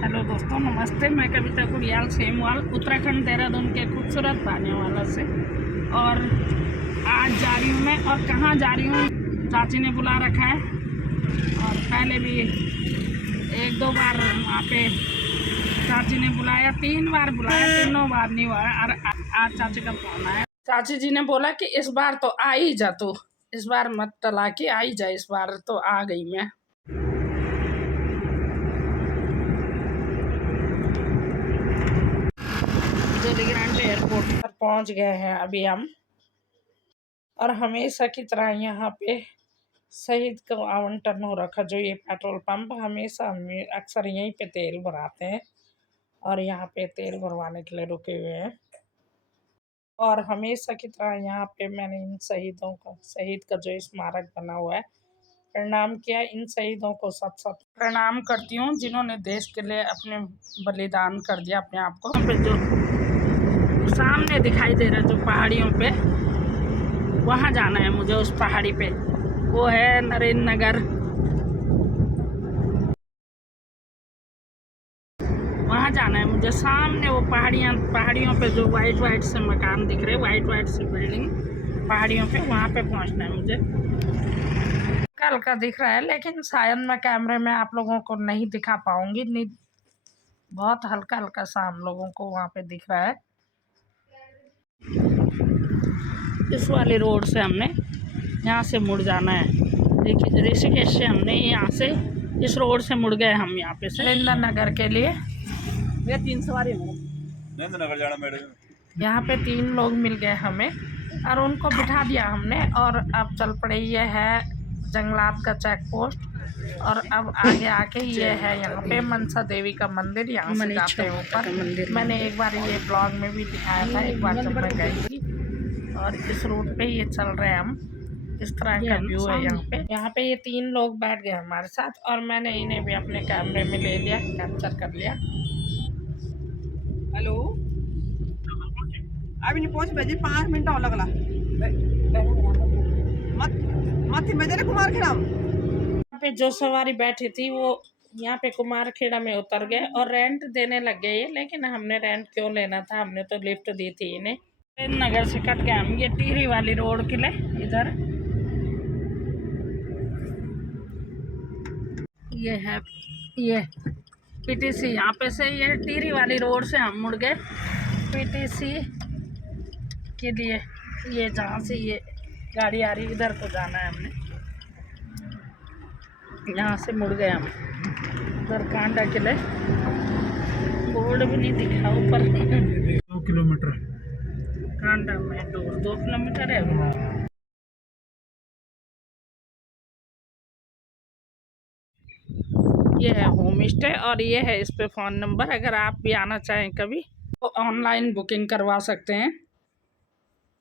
Hello दोस्तों, नमस्ते। मैं कविता कुरियाल सेमवाल उत्तराखंड देहरादून के खूबसूरत भानेवाला से। और आज जा रही हूँ मैं, और कहाँ जा रही हूँ चाची ने बुला रखा है। और पहले भी एक दो बार वहाँ पे चाची ने बुलाया, 3 बार बुलाया, तीनों बार नहीं हुआ। और आज चाची का फोन आया। चाची जी ने बोला कि इस बार तो आ ही जा, तू इस बार मत टला के आ ही जा। इस बार तो आ गई मैं। जॉलीग्रांट एयरपोर्ट पर पहुंच गए हैं अभी हम। और हमेशा की तरह यहाँ पे शहीद का आवंटन हो रखा। जो ये पेट्रोल पंप, हमेशा हम अक्सर यहीं पे तेल भराते हैं और यहाँ पे तेल भरवाने के लिए रुके हुए हैं। और हमेशा की तरह यहाँ पे मैंने इन शहीदों का, शहीद का जो स्मारक बना हुआ है, प्रणाम किया। इन शहीदों को सत सत प्रणाम करती हूँ जिन्होंने देश के लिए अपने बलिदान कर दिया, अपने आप को। पे जो सामने दिखाई दे रहा है, जो पहाड़ियों पे, वहाँ जाना है मुझे। उस पहाड़ी पे वो है नरेंद्र नगर। वहाँ जाना है मुझे। सामने वो पहाड़ियों पे जो वाइट से मकान दिख रहे, वाइट से बिल्डिंग पहाड़ियों पे, वहाँ पे पहुँचना है मुझे। हल्का दिख रहा है, लेकिन शायद मैं कैमरे में आप लोगों को नहीं दिखा पाऊंगी। नहीं, बहुत हल्का सा हम लोगों को वहाँ पे दिख रहा है। इस वाले रोड से हमने यहाँ से मुड़ जाना है। देखिए, ऋषिकेश से हमने यहाँ से इस रोड से मुड़ गए हम यहाँ पे से नरेंद्र नगर के लिए। ये 3 सवारी नरेंद्र नगर जाना मैडम। यहाँ पे 3 लोग मिल गए हमें और उनको बिठा दिया हमने। और अब चल पड़े। ये है जंगलात का चेक पोस्ट। और अब आगे आके ये है यहाँ पे मनसा देवी का मंदिर। यहाँ से जाते हैं ऊपर। मैंने एक बार ये ब्लॉग में भी दिखाया था, एक बार जब मैं गई थी। और इस रोड पे ये चल रहे हैं हम। इस तरह का व्यू है यहाँ पे ये 3 लोग बैठ गए हमारे साथ, और मैंने इन्हें भी अपने कैमरे में ले लिया, कैप्चर कर लिया। हेलो, अभी नहीं पहुंच बजे 5 मिनट और लगला। मत मत बजे कुमार खेड़ाम। यहाँ पे जो सवारी बैठी थी वो यहाँ पे कुमार खेड़ा में उतर गए और रेंट देने लग गए। लेकिन हमने रेंट क्यों लेना था, हमने तो लिफ्ट दी थी इन्हें। नगर से कट के हम ये टिहरी वाली रोड के लिए इधर। ये है ये पीटीसी। यहाँ पे से ये टिहरी वाली रोड से हम मुड़ गए पीटीसी के लिए। ये जहाँ से ये गाड़ी आ रही, इधर को जाना है हमने। यहाँ से मुड़ गए हम उधर कांडा के लिए। बोर्ड भी नहीं दिखा ऊपर। 2 किलोमीटर कांडा में दूर 2 किलोमीटर है। ये है होम स्टे और ये है इस पे फ़ोन नंबर। अगर आप भी आना चाहें कभी तो ऑनलाइन बुकिंग करवा सकते हैं।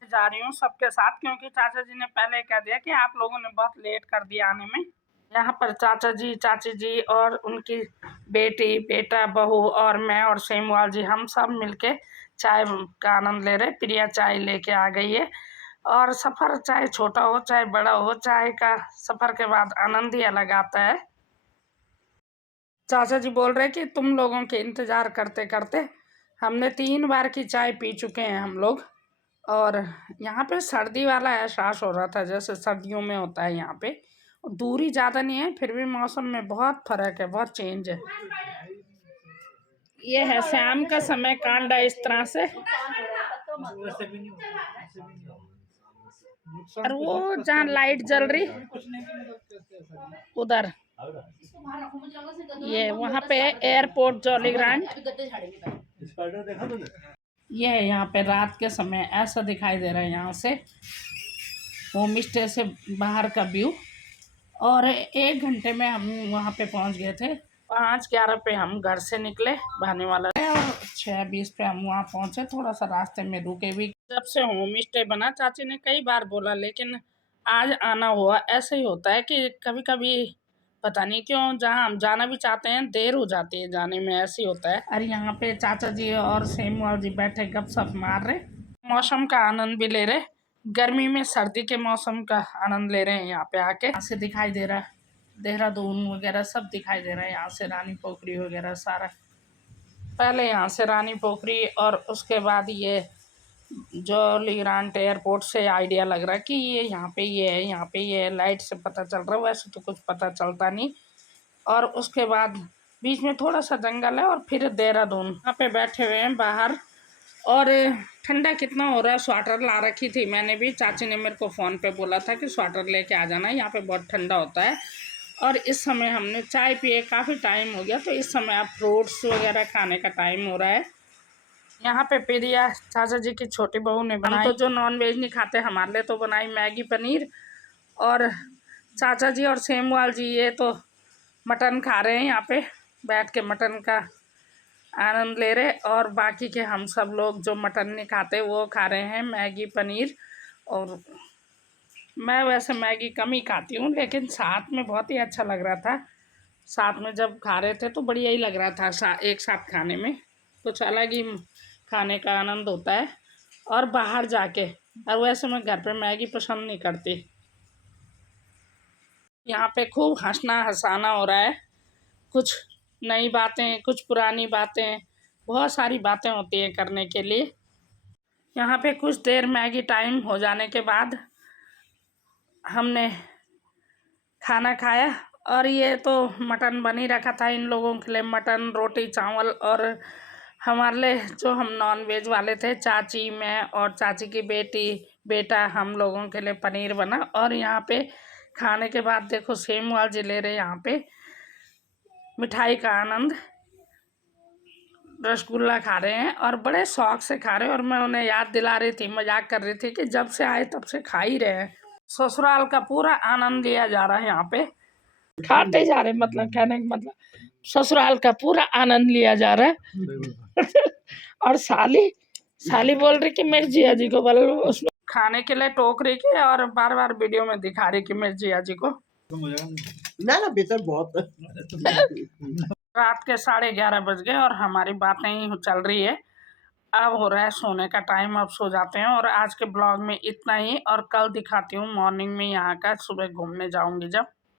जा रही हूँ सबके साथ, क्योंकि चाचा जी ने पहले कह दिया कि आप लोगों ने बहुत लेट कर दिया आने में। यहाँ पर चाचा जी, चाची जी और उनकी बेटी, बेटा, बहू और मैं और सेमवाल जी, हम सब मिलके चाय का आनंद ले रहे। प्रिया चाय लेके आ गई है। और सफ़र चाहे छोटा हो चाहे बड़ा हो, चाय का सफ़र के बाद आनंद ही अलग आता है। चाचा जी बोल रहे कि तुम लोगों के इंतज़ार करते करते हमने 3 बार की चाय पी चुके हैं हम लोग। और यहाँ पे सर्दी वाला एहसास हो रहा था, जैसे सर्दियों में होता है यहाँ पे। दूरी ज़्यादा नहीं है, फिर भी मौसम में बहुत फ़र्क है, बहुत चेंज है। ये है शाम का समय, कांडा इस तरह से। और वो जहाँ लाइट जल रही उधर, ये वहाँ पे एयरपोर्ट जॉलीग्रांट। ये है यहाँ पे रात के समय ऐसा दिखाई दे रहा है यहाँ से होम स्टे से बाहर का व्यू। और 1 घंटे में हम वहाँ पे पहुँच गए थे। 5:11 पे हम घर से निकले भानेवाला है, और 6:20 पे हम वहाँ पहुँचे। थोड़ा सा रास्ते में रुके भी। जब से होम स्टे बना, चाची ने कई बार बोला, लेकिन आज आना हुआ। ऐसे ही होता है कि कभी कभी पता नहीं क्यों जहाँ हम जाना भी चाहते हैं देर हो जाती है जाने में, ऐसे ही होता है। अरे यहाँ पे चाचा जी और सेमवाल जी बैठे गपशप मार रहे, मौसम का आनंद भी ले रहे। गर्मी में सर्दी के मौसम का आनंद ले रहे हैं यहाँ पे आके। यहाँ से दिखाई दे रहा है देहरादून वगैरह सब दिखाई दे रहा है यहाँ से, रानी पोखरी वगैरह सारा पहले यहाँ से रानी पोखरी और उसके बाद ये जॉली ग्रांट एयरपोर्ट से आइडिया लग रहा है कि ये यहाँ पे ये है, यहाँ पे ये है। लाइट से पता चल रहा है, वैसे तो कुछ पता चलता नहीं। और उसके बाद बीच में थोड़ा सा जंगल है और फिर देहरादून। यहाँ पे बैठे हुए हैं बाहर और ठंडा कितना हो रहा है। स्वेटर ला रखी थी मैंने भी, चाची ने मेरे को फ़ोन पे बोला था कि स्वेटर लेके आ जाना, यहाँ पे बहुत ठंडा होता है। और इस समय हमने चाय पिए, काफ़ी टाइम हो गया, तो इस समय आप फ्रूट्स वगैरह खाने का टाइम हो रहा है। यहाँ पे प्रिया चाचा जी की छोटी बहू ने बनाई, तो जो नॉन वेज नहीं खाते हमारे लिए तो बनाई मैगी पनीर। और चाचा जी और सेमवाल जी ये तो मटन खा रहे हैं, यहाँ पे बैठ के मटन का आनंद ले रहे। और बाकी के हम सब लोग जो मटन नहीं खाते वो खा रहे हैं मैगी पनीर। और मैं वैसे मैगी कम ही खाती हूँ, लेकिन साथ में बहुत ही अच्छा लग रहा था। साथ में जब खा रहे थे तो बढ़िया ही लग रहा था, एक साथ खाने में कुछ अलग ही खाने का आनंद होता है। और बाहर जाके, और वैसे मैं घर पे मैगी पसंद नहीं करती। यहाँ पे खूब हंसना हंसाना हो रहा है, कुछ नई बातें, कुछ पुरानी बातें, बहुत सारी बातें होती हैं करने के लिए। यहाँ पे कुछ देर मैगी टाइम हो जाने के बाद हमने खाना खाया। और ये तो मटन बन ही रखा था इन लोगों के लिए, मटन रोटी चावल। और हमारे लिए जो हम नॉन वेज वाले थे, चाची मैं और चाची की बेटी बेटा, हम लोगों के लिए पनीर बना। और यहाँ पे खाने के बाद देखो सेमवाल जी ले रहे यहाँ पे मिठाई का आनंद, रसगुल्ला खा रहे हैं और बड़े शौक से खा रहे हैं। और मैं उन्हें याद दिला रही थी, मजाक कर रही थी कि जब से आए तब से खा ही रहे हैं। ससुराल का पूरा आनंद लिया जा रहा है यहाँ पे, खाते जा रहे, मतलब कहने का मतलब ससुराल का पूरा आनंद लिया जा रहा है। और साली बोल रही कि मेरे जिया जी को बोलो उसमें खाने के लिए टोक रही की, और बार बार वीडियो में दिखा रही कि मेरे जिया जी को। ना बेहतर बहुत रात के 11:30 बज गए और हमारी बातें ही चल रही है। अब हो रहा है सोने का टाइम, अब सो जाते हैं। और आज के ब्लॉग में इतना ही, और कल दिखाती हूँ मॉर्निंग में यहाँ का, सुबह घूमने जाऊँगी जब।